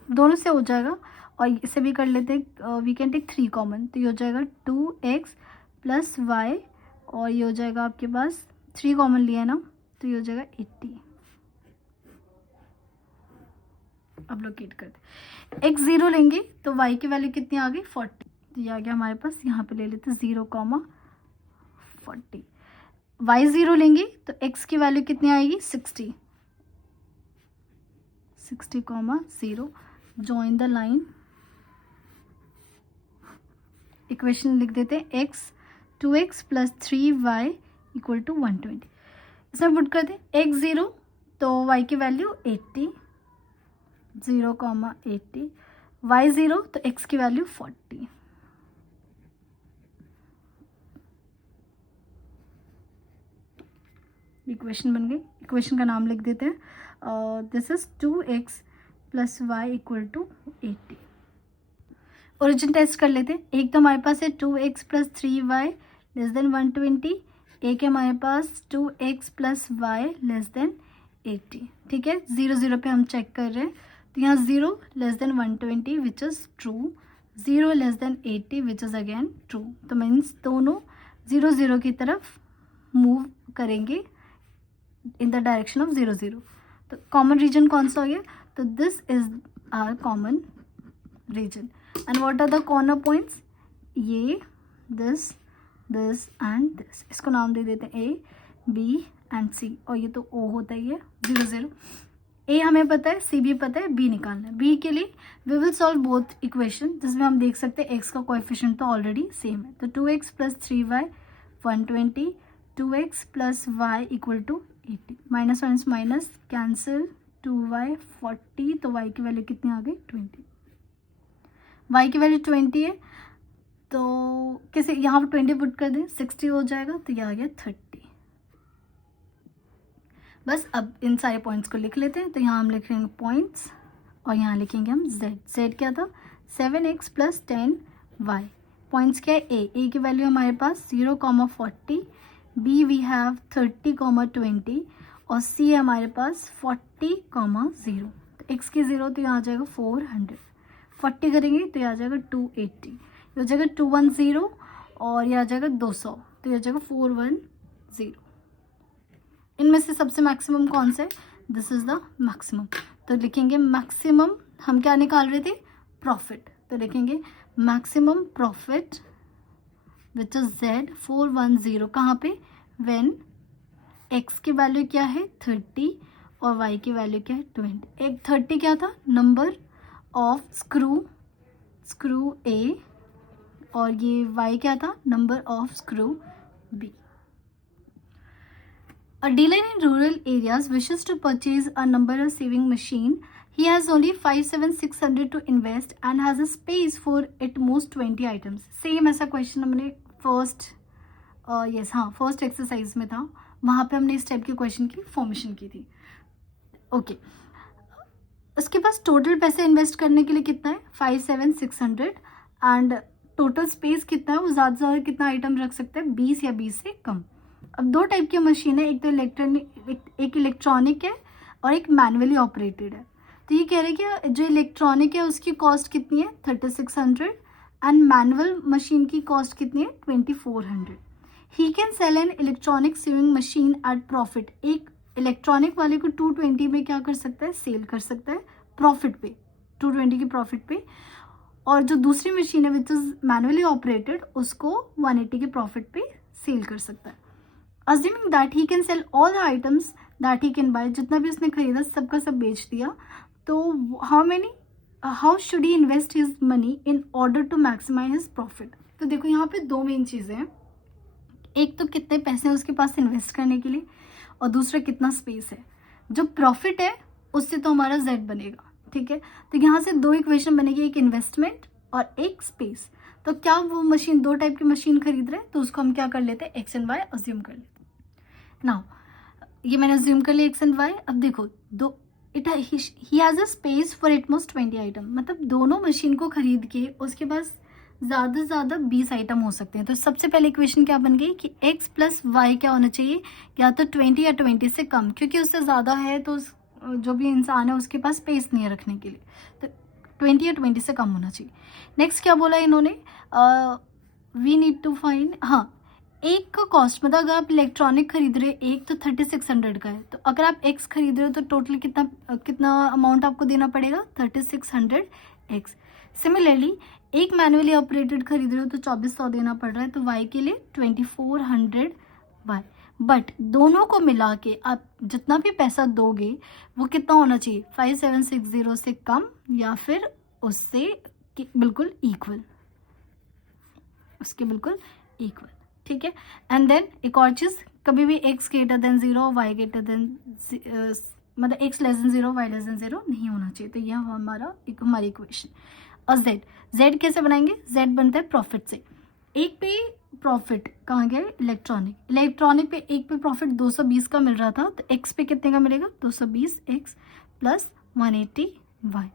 दोनों से हो जाएगा, और इसे भी कर लेते हैं, वी कैन टेक 3 कॉमन, तो ये हो जाएगा 2x प्लस y और ये हो जाएगा आपके पास 3 कॉमन लिया ना, तो ये हो जाएगा 80। अब लोकेट करते हैं, x0 लेंगे तो y की वैल्यू कितनी आ गई 40, तो ये आ गया हमारे पास, यहाँ पे ले लेते 0,40। y0 लेंगे तो x की वैल्यू कितनी आएगी 60, 60,0। जॉइन द लाइन, इक्वेशन लिख देते हैं x 2x plus 3y equal to 120। इसमें पुट कर दें x 0 तो y की वैल्यू 80, 0,80, y 0 तो x की वैल्यू 40। इक्वेशन बन गई। इक्वेशन का नाम लिख देते हैं, this is 2x plus y equal to 80। Origin test कर लेते हैं। एक तो हमारे पास है 2x plus 3y less then 120, एक है हमारे पास 2x plus y less than 80। ठीक है, 0 0 पे हम चेक कर रहे हैं, तो यहाँ 0 less then 120 which is true, 0 less than 80 which is again true. तो मीन्स दोनों 0 0 की तरफ मूव करेंगे इन द डायरेक्शन ऑफ 0 0। तो कॉमन रीजन कौन सा हो गया, तो this is our common region. And what are the corner points, ये दिस दिस एंड दिस। इसको नाम दे देते हैं ए बी एंड सी, और ये तो ओ होता ही है 0 0। ए हमें पता है, सी भी पता है, बी निकालना है। बी के लिए we will solve both equation, जिसमें हम देख सकते हैं एक्स का कोएफिशिएंट तो ऑलरेडी सेम है। तो 2x plus 3y 120, 2x plus y equal to 80, minus minus minus cancel, 2y 40, तो y की वैल्यू कितनी आ गई 20। y की वैल्यू 20 है तो किसी यहाँ पर 20 पुट कर दें, 60 हो जाएगा, तो यह आ गया 30। बस अब इन सारे पॉइंट्स को लिख लेते हैं। तो यहाँ हम लिखेंगे पॉइंट्स और यहाँ लिखेंगे हम z। z क्या था 7x प्लस 10y। पॉइंट्स क्या है, a की वैल्यू हमारे पास 0,40, b वी हैव 30,20 और c है हमारे पास 40,0। तो x की 0 तो यहाँ आ जाएगा 400, 40 करेंगे तो यह आ जाएगा 280, ये हो जाएगा 210 और यह आ जाएगा 200, तो यह आ जाएगा 410। इनमें से सबसे मैक्सिमम कौन सा है, दिस इज द मैक्सिमम। तो लिखेंगे मैक्सिमम, हम क्या निकाल रहे थे, प्रॉफिट। तो लिखेंगे maximum profit which is z 410, कहाँ पे, व्हेन x की वैल्यू क्या है 30 और y की वैल्यू क्या है 20। एक 30 क्या था, नंबर ऑफ स्क्रू A, और ये y क्या था, number of screw B। A dealer in rural areas wishes to purchase a number saving machine. He has only 5,7,600 to invest and has a space for at most 20 items. Same ऐसा question हमने first exercise में था, वहाँ पे हमने इस type के question की फॉर्मेशन की थी। ओके, उसके पास टोटल पैसे इन्वेस्ट करने के लिए कितना है 5,7,600 एंड टोटल स्पेस कितना है, वो ज़्यादा से ज़्यादा कितना आइटम रख सकता है, 20 या 20 से कम। अब दो टाइप की मशीन है, एक तो एक इलेक्ट्रॉनिक है और एक मैनुअली ऑपरेटेड है। तो ये कह रहे हैं कि जो इलेक्ट्रॉनिक है उसकी कॉस्ट कितनी है 3600 एंड मैनुअल मशीन की कॉस्ट कितनी है 2400। He can sell an electronic sewing machine at profit. एक इलेक्ट्रॉनिक वाले को 220 में क्या कर सकता है, सेल कर सकता है प्रॉफिट पे, 220 की प्रॉफिट पे, और जो दूसरी मशीन है विच इज़ मैनुअली ऑपरेटेड उसको 180 के प्रॉफिट पे सेल कर सकता है। Assuming that he can sell all the items that he can buy, जितना भी उसने खरीदा सबका सब बेच दिया, तो how should he invest his money in order to maximize his profit? तो देखो यहाँ पे दो मेन चीज़ें हैं, एक तो कितने पैसे हैं उसके पास इन्वेस्ट करने के लिए, और दूसरा कितना स्पेस है। जो प्रॉफिट है उससे तो हमारा z बनेगा, ठीक है। तो यहाँ से दो इक्वेशन बनेगी, एक इन्वेस्टमेंट और एक स्पेस। तो क्या वो मशीन दो टाइप की मशीन खरीद रहे हैं, तो उसको हम क्या कर लेते हैं एक्स एंड वाई अज्यूम कर लेते हैं। नाउ ये मैंने अज्यूम कर लिया एक्स एंड वाई। अब देखो दो ही has a space for at most 20 item, मतलब दोनों मशीन को खरीद के उसके पास ज़्यादा से ज़्यादा 20 आइटम हो सकते हैं। तो सबसे पहले इक्वेशन क्या बन गई कि x प्लस वाई क्या होना चाहिए, या तो 20 या 20 से कम, क्योंकि उससे ज़्यादा है तो जो भी इंसान है उसके पास स्पेस नहीं है रखने के लिए, तो 20 या 20 से कम होना चाहिए। नेक्स्ट क्या बोला इन्होंने, वी नीड टू फाइंड, हाँ एक का कॉस्ट, मतलब अगर आप इलेक्ट्रॉनिक खरीद रहे हो एक तो 3600 का है, तो अगर आप एक्स खरीद रहे हो तो टोटल कितना अमाउंट आपको देना पड़ेगा 3600 एक्स। सिमिलरली एक मैनुअली ऑपरेटेड खरीद रहे हो तो 2400 देना पड़ रहा है, तो वाई के लिए 2400 वाई। बट दोनों को मिला के आप जितना भी पैसा दोगे वो कितना होना चाहिए 5760 से कम या फिर उससे बिल्कुल इक्वल। उसके बिल्कुल इक्वल, ठीक है। एंड देन एक और चीज़, कभी भी x greater than 0 y greater then मतलब x less than 0 y less than 0 नहीं होना चाहिए। तो यह हमारी इक्वेशन। और z कैसे बनाएंगे? z बनता है प्रॉफिट से। एक पे प्रॉफिट कहाँ गया? इलेक्ट्रॉनिक पे एक पे प्रॉफिट 220 का मिल रहा था, तो x पे कितने का मिलेगा? 220x प्लस 180y,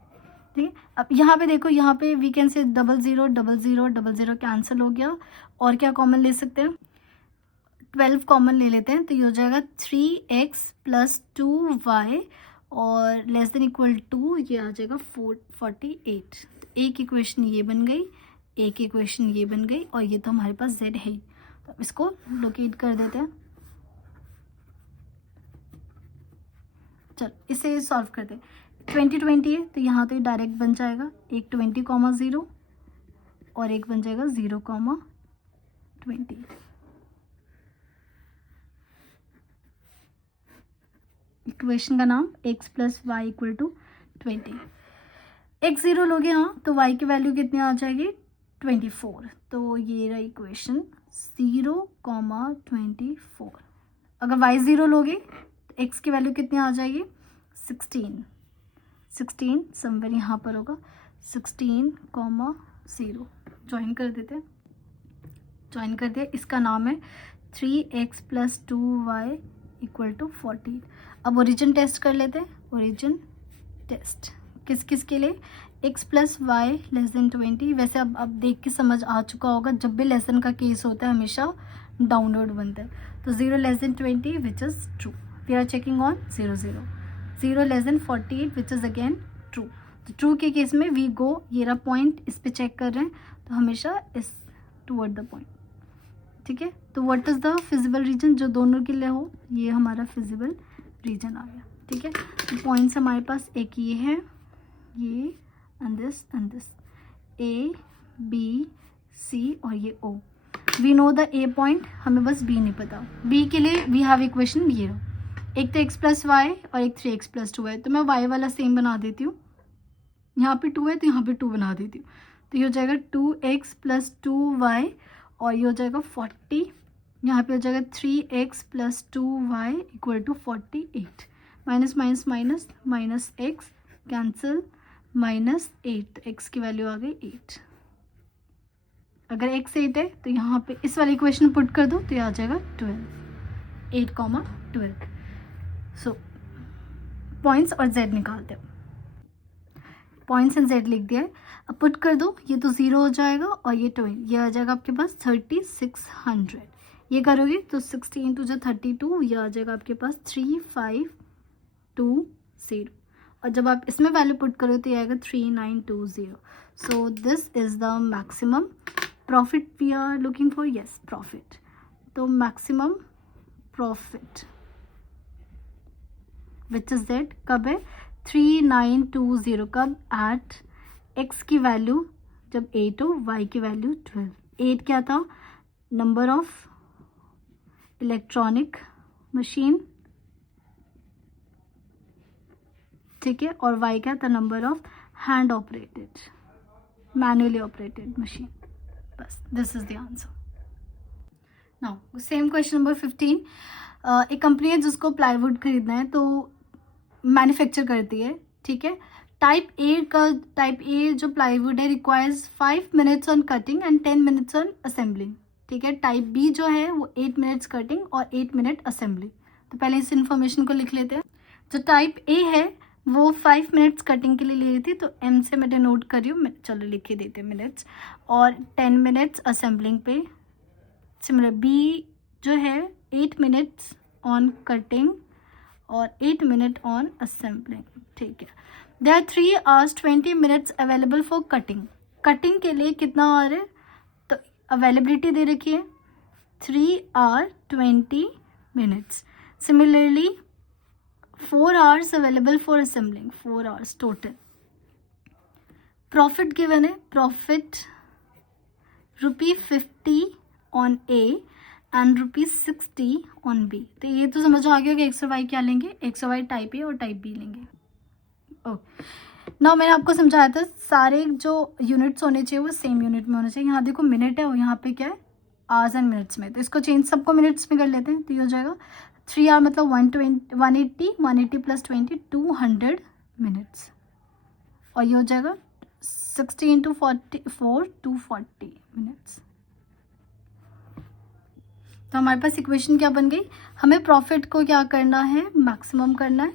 ठीक है। अब यहाँ पे देखो, यहाँ पे वी कैन से 00 कैंसिल हो गया, और क्या कॉमन ले सकते हैं? 12 कॉमन ले लेते हैं, तो ये हो जाएगा 3x प्लस 2y और लेस देन इक्वल टू ये आ जाएगा 48। तो एक इक्वेशन ये बन गई, एक इक्वेशन ये बन गई, और ये तो हमारे पास z है ही। तो इसको लोकेट कर देते हैं। चल इसे सॉल्व करते हैं। 20 है, तो यहाँ तो ये डायरेक्ट बन जाएगा, एक 20, 0 और एक बन जाएगा 0, 20। इक्वेशन का नाम x plus y equal to 20। x 0 लोगे हाँ, तो y की वैल्यू कितनी आ जाएगी? 24। तो ये रहा इक्वेशन 0, 24। अगर y 0 लोगे तो x की वैल्यू कितनी आ जाएगी? 16 समवेयर यहाँ पर होगा, 16, 0 ज्वाइन कर देते हैं। ज्वाइन कर दिया, इसका नाम है 3x plus 2y equal to 14। अब ओरिजिन टेस्ट कर लेते हैं। ओरिजिन टेस्ट किस किस के लिए? x plus y less than 20। वैसे अब देख के समझ आ चुका होगा, जब भी लेसन का केस होता है हमेशा डाउनवर्ड बनता है। तो 0 less than 20 which is true, we are checking on 0, 0 less than 48 which is again true. तो ट्रू के केस में वी गो, ये रहा पॉइंट, इस पे चेक कर रहे हैं, तो हमेशा इस टूवर्ड द पॉइंट, ठीक है। तो what is the feasible region, जो दोनों के लिए हो, ये हमारा फिजिबल रीजन आ गया, ठीक है। तो पॉइंट्स हमारे पास एक ये है, ये and this A B C और ये O। We know the A point, हमें बस B नहीं पता। B के लिए वी हैव इक्वेशन ये, एक तो x प्लस वाई और एक 3x प्लस 2 है, तो मैं y वाला सेम बना देती हूँ। यहाँ पे 2 है तो यहाँ पे 2 बना देती हूँ, तो ये हो जाएगा 2x प्लस 2y और ये हो जाएगा 40। यहाँ पे हो जाएगा 3x plus 2y equal to 48। Minus minus minus minus x cancel, -8, तो x की वैल्यू आ गई 8। अगर x 8 है तो यहाँ पे इस वाली इक्वेशन पुट कर दो, तो ये आ जाएगा 12, 8, 12। सो पॉइंट्स और z निकालते हैं। पॉइंट्स एंड z लिख दिया है, अब पुट कर दो, ये तो 0 हो जाएगा और ये 12, ये आ जाएगा आपके पास 3600। ये करोगे तो 60 इंटू जो 32, ये आ जाएगा आपके पास 3520। और जब आप इसमें वैल्यू पुट करोगे तो ये आएगा 3920। So this is the maximum profit we are looking for. Yes, profit. तो maximum profit which is that कब है? 3920। कब? एट x की वैल्यू जब 8 हो, y की वैल्यू 12। 8 क्या था? नंबर ऑफ इलेक्ट्रॉनिक मशीन, ठीक है, और y क्या था? Number of hand operated, manually operated machine. बस this is the answer. Now same question number 15। एक कंपनी है जिसको प्लाईवुड खरीदना है, तो मैन्युफैक्चर करती है, ठीक है। टाइप ए जो प्लाईवुड है requires 5 minutes on cutting and 10 minutes on assembling, ठीक है। टाइप बी जो है वो 8 मिनट्स कटिंग और 8 मिनट असेंबलिंग। तो पहले इस इन्फॉर्मेशन को लिख लेते हैं। जो टाइप ए है वो 5 मिनट्स कटिंग के लिए ले रही थी, तो एम से मैं डिनोट कर रही हूँ, चलो लिख के देते हैं मिनट्स, और 10 मिनट्स असेंबलिंग पे। सिमिलर बी जो है 8 मिनट्स ऑन कटिंग और 8 मिनट ऑन असेंबलिंग, ठीक है। There are 3 hours 20 minutes available for cutting. Cutting के लिए कितना और है? तो अवेलेबिलिटी दे रखी है 3 hour 20 minutes। Similarly 4 hours available for assembling, 4 hours total. Profit given है, profit ₹50 on A and ₹60 on B. तो ये तो समझ आ गया कि एक्स और वाई क्या लेंगे, एक्स और वाई टाइप ए और टाइप बी लेंगे। ओके, ना मैंने आपको समझाया था सारे जो यूनिट्स होने चाहिए वो सेम यूनिट में होने चाहिए। यहाँ देखो मिनट है और यहाँ पे क्या है आवर्स एंड मिनट्स में, तो इसको चेंज सबको मिनट्स में कर लेते हैं। तो ये हो जाएगा 3 आवर मतलब 180 प्लस 20 200 मिनट्स, और ये हो जाएगा 60 इंटू 44 240 मिनट्स। तो हमारे पास इक्वेशन क्या बन गई, हमें प्रॉफिट को क्या करना है, मैक्सिमम करना है।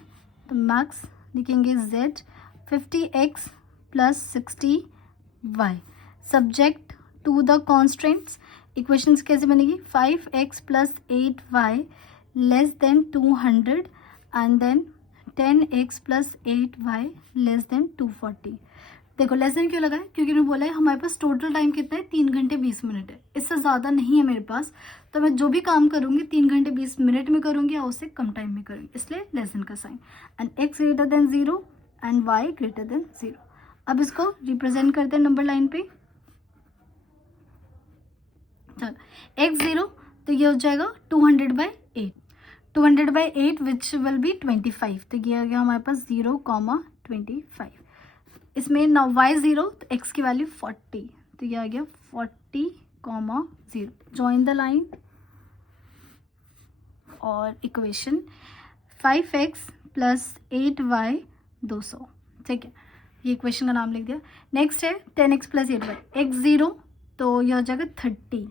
तो मैक्स लिखेंगे z 50x plus 60y subject to the constants. Equations कैसे बनेगी, 5x plus 8y less than 200 and then 10x plus 8y less than 240। देखो लेस देन क्यों लगा है, क्योंकि उन्होंने बोला है हमारे पास टोटल टाइम कितना है 3 घंटे 20 मिनट है, इससे ज़्यादा नहीं है मेरे पास। तो मैं जो भी काम करूँगी 3 घंटे 20 मिनट में करूँगी या उससे कम टाइम में करूँगी, इसलिए लेस देन का sign. And x greater than 0 and y greater than 0। अब इसको रिप्रेजेंट करते हैं नंबर लाइन पे। चलो x 0 तो ये हो जाएगा 200/8, 200/8 विच विल बी 25। तो ये आ गया हमारे पास 0,25। इसमें ना y 0 तो x की वैल्यू 40, तो ये आ गया 40,0। जॉइन द लाइन और इक्वेशन 5x प्लस 8y 200, ठीक है, ये इक्वेशन का नाम लिख दिया। नेक्स्ट है 10x प्लस 8y, x 0 तो ये हो जाएगा 30,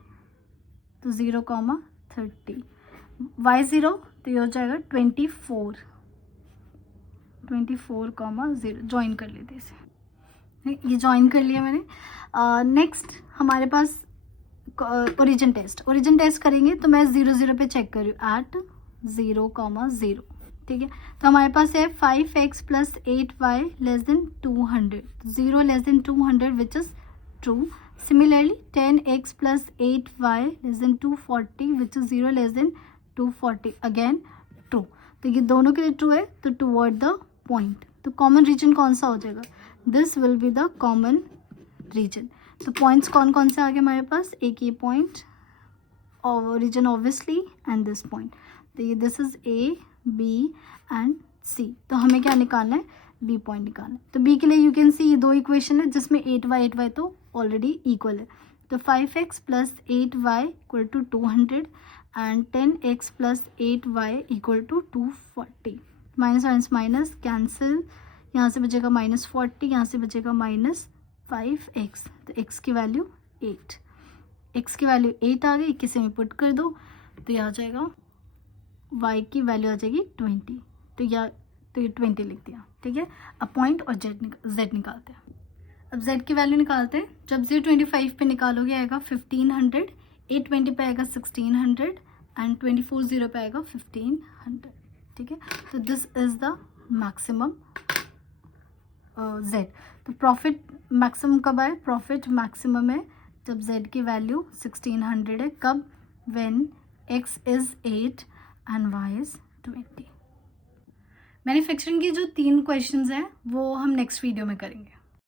तो 0,30। y 0 तो ये हो जाएगा 24, 24,0। ज्वाइन कर लेते इसे, ये ज्वाइन कर लिया मैंने। नेक्स्ट हमारे पास ओरिजिन टेस्ट करेंगे, तो मैं 0 0 पे चेक कर रही हूँ एट 0,0, ठीक है। तो हमारे पास है 5x plus 8y less than 200, 0 less than 200 which is true. Similarly 10x plus 8y less than 240 which is 0 less than 240, again true. तो ये दोनों के लिए ट्रू है, तो टूवर्ड द पॉइंट। तो कॉमन रीजन कौन सा हो जाएगा, this will be the common region. तो पॉइंट्स कौन कौन से आ गए हमारे पास, एक ये पॉइंट और region obviously and this point. तो ये this is A B and C. तो हमें क्या निकालना है, बी पॉइंट निकालना है। तो बी के लिए यू कैन सी ये दो इक्वेशन है जिसमें 8y तो ऑलरेडी इक्वल है। तो 5x plus 8y equal to 200 and 10x plus 8y equal to 240। Minus minus minus cancel, यहाँ से बचेगा -40, यहाँ से बचेगा -5x। तो x की वैल्यू 8, x की वैल्यू 8 आ गई, किसी में पुट कर दो तो यह आ जाएगा y की वैल्यू आ जाएगी 20। तो ये 20 लिख दिया, ठीक है। अब पॉइंट और z निकालते हैं। अब z की वैल्यू निकालते हैं। जब 025 पे निकालोगे आएगा 1500, 820 पे आएगा 1600 एंड 24 पे आएगा 1500, ठीक है। तो this is the maximum z। तो प्रॉफिट मैक्सिमम कब आए, प्रॉफिट मैक्सिमम है जब z की वैल्यू 1600 है। कब, when x is 8 and y is 20। Manufacturing की जो 3 क्वेश्चंस हैं वो हम नेक्स्ट वीडियो में करेंगे।